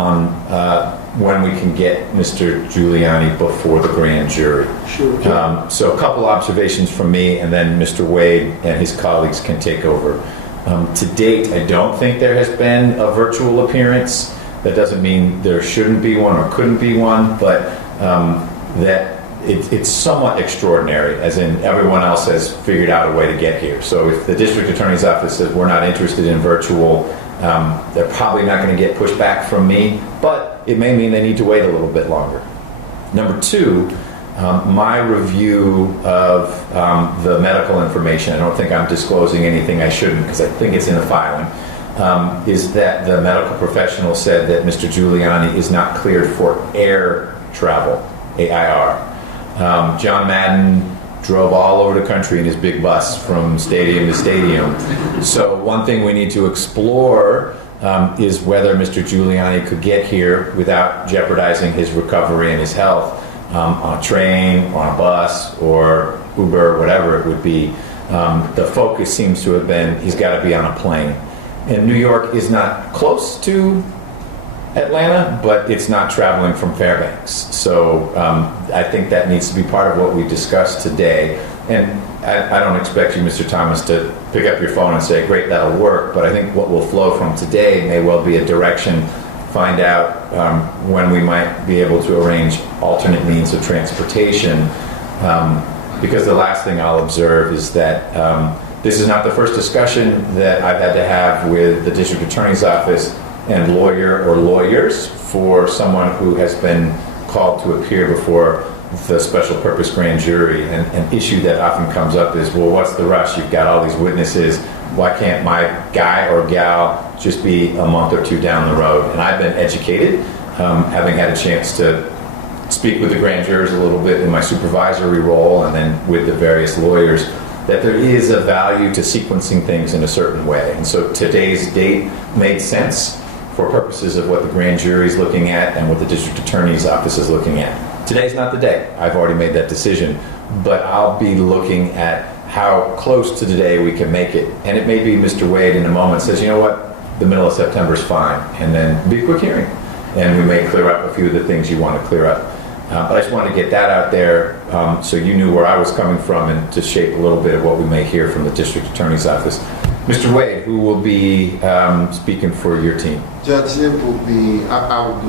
on when we can get Mr. Giuliani before the grand jury. Sure. So a couple observations from me, and then Mr. Wade and his colleagues can take over. To date, I don't think there has been a virtual appearance. That doesn't mean there shouldn't be one or couldn't be one, but that it's somewhat extraordinary, as in everyone else has figured out a way to get here. So if the district attorney's office says we're not interested in virtual, they're probably not going to get pushback from me, but it may mean they need to wait a little bit longer. Number two, my review of the medical information, I don't think I'm disclosing anything I shouldn't because I think it's in the filing, is that the medical professional said that Mr. Giuliani is not cleared for air travel, AIR. John Madden drove all over the country in his big bus from stadium to stadium. So one thing we need to explore is whether Mr. Giuliani could get here without jeopardizing his recovery and his health on a train, on a bus, or Uber, whatever it would be. The focus seems to have been he's got to be on a plane. And New York is not close to Atlanta, but it's not traveling from Fairbanks. So I think that needs to be part of what we discussed today. And I don't expect you, Mr. Thomas, to pick up your phone and say, great, that'll work. But I think what will flow from today may well be a direction, find out when we might be able to arrange alternate means of transportation. Because the last thing I'll observe is that this is not the first discussion that I've had to have with the district attorney's office and lawyer or lawyers for someone who has been called to appear before the special purpose grand jury. And an issue that often comes up is, well, what's the rush? You've got all these witnesses. Why can't my guy or gal just be a month or two down the road? And I've been educated, having had a chance to speak with the grand jurors a little bit in my supervisory role and then with the various lawyers, that there is a value to sequencing things in a certain way. And so today's date made sense for purposes of what the grand jury is looking at and what the district attorney's office is looking at. Today's not the day. I've already made that decision. But I'll be looking at how close to today we can make it. And it may be Mr. Wade in a moment says, you know what, the middle of September is fine. And then be a quick hearing. And we may clear up a few of the things you want to clear up. But I just wanted to get that out there so you knew where I was coming from and to shape a little bit of what we may hear from the district attorney's office. Mr. Wade, who will be speaking for your team? Judge, it will be, I will do